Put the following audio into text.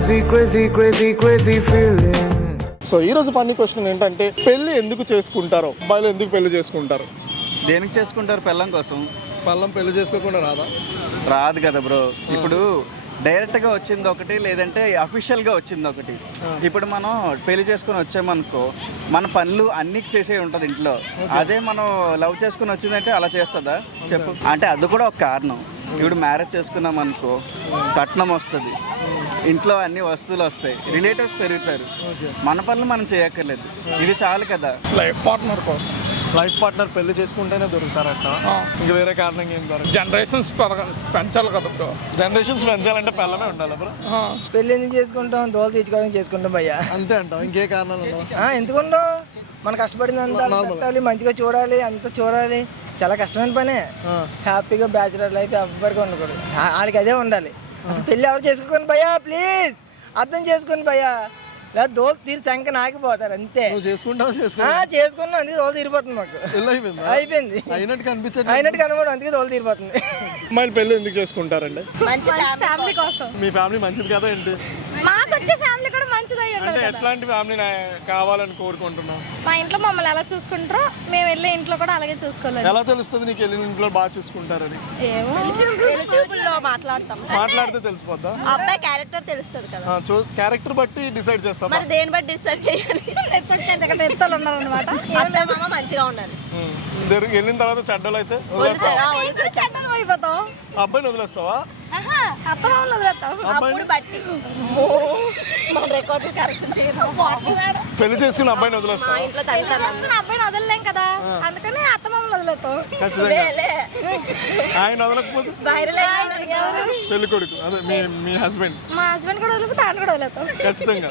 crazy, crazy, crazy, crazy feeling. So ఈ రోజు funny question ఏంటంటే పెళ్లి ఎందుకు చేసుకుంటారో అబ్బాయిలు ఎందుకు పెళ్లి చేసుకుంటారు? దేనికి చేసుకుంటారు? పెళ్ళం కోసం. పల్లం పెళ్లి చేసుకోకుండా రాదా? రాదు కదా బ్రో. ఇప్పుడు డైరెక్ట్గా వచ్చింది ఒకటి, లేదంటే అఫీషియల్గా వచ్చింది ఒకటి. ఇప్పుడు మనం పెళ్లి చేసుకుని వచ్చామనుకో, మన పనులు అన్నీ చేసే ఉంటుంది ఇంట్లో. అదే మనం లవ్ చేసుకుని వచ్చిందంటే అలా చేస్తుందా చెప్పు? అంటే అది కూడా ఒక కారణం. ఇప్పుడు మ్యారేజ్ చేసుకున్నాం అనుకో, కట్నం వస్తుంది, ఇంట్లో అన్ని వస్తువులు వస్తాయి, రిలేటివ్స్ పెరుగుతారు, మన పనులు మనం చేయక్కర్లేదు. ఇది చాలు కదా. లైఫ్ పార్ట్నర్ కోసం. లైఫ్ పార్ట్నర్ పెళ్లి చేసుకుంటేనే దొరుకుతారట, ఇంకా వేరే కారణం ఏం దొరకదు. జనరేషన్స్ పెంచాలి కదా బ్రో. జనరేషన్స్ పెంచాలంటే పెళ్ళమే ఉండాలి బ్రో. పెళ్ళి ఎందుకు చేసుకుంటాం? దోలు తీర్చుకోవడానికి చేసుకుంటాం భయ్యా. అంతే అంటావు, ఇంకే కారణాలు ఉండవు? ఎందుకుండో మన కష్టపడింది అంతా పెట్టాలి, మంచిగా చూడాలి, అంతా చూడాలి. చాలా కష్టమైన పనే. హ్యాపీగా బ్యాచులర్ లైఫ్ ఎవ్వరిగా ఉండకూడదు, వాళ్ళకి అదే ఉండాలి. అసలు పెళ్ళి ఎవరు చేసుకోండి భయ్యా, ప్లీజ్ అర్థం చేసుకోండి భయ్యా. లేదా దోలు తీరి సంఖ్య నాకిపోతారు అంతే. చేసుకుంటావు? చేసుకున్నాం, అందుకే దోలు తీరిపోతుంది మాకు. అయిపోయింది అయినట్టు కనిపించదు, అయినట్టు కనబడు, అందుకే దోలు తీరిపోతుంది. అమ్మాయిలు పెళ్లి ఎందుకు చేసుకుంటారండి? మంచి ఫ్యామిలీ కోసం. మీ ఫ్యామిలీ మంచిది కదా ఏంటి? మాకు వచ్చే ఫ్యామిలీ కూడా మంచిదై అంటే ఉండాలి కదా. ఎట్లాంటి ఫ్యామిలీ కావాలని కోరుకుంటున్నావు? మా ఇంట్లో మమ్మల్ని ఎలా చూసుకుంటారో మేము వెళ్ళే ఇంట్లో కూడా అలాగే చూసుకోలేదు. ఎలా తెలుస్తుంది నీకు వెళ్ళిన ఇంట్లో బాగా చూసుకుంటారని? ఏమో చూపుల్లో మాట్లాడతాం, మాట్లాడితే తెలిసిపోద్దా? అబ్బాయి క్యారెక్టర్ తెలుస్తుంది కదా. క్యారెక్టర్ బట్టి డిసైడ్ చేస్తాం. మరి దేని బట్టి డిసైడ్ చేయాలి? ఎత్తలు ఉన్నారనమాట. అబ్బాయి మామ మంచిగా ఉండాలి. వెళ్ళిన తర్వాత చెడ్డలు అయితే చెడ్డలు అయిపోతాం. అబ్బాయిని వదిలేస్తావా? అత్తమామలు వదిలేస్తాం. అప్పుడు బట్టి మన రికార్డులు కరెక్షన్ చేయడం. పెళ్లి చేసుకుని అబ్బాయిని వదిలేస్తావా? మా ఇంట్లో అబ్బాయిని వదలలేం కదా, అందుకని అత్తమామలు వదిలేస్తాం. ఆయన వదలకపోతే పెళ్లి కొడుకు అదే మీ హస్బెండ్, మా హస్బెండ్ కూడా వదిలిపోతే ఆయన కూడా వదిలేస్తాం ఖచ్చితంగా.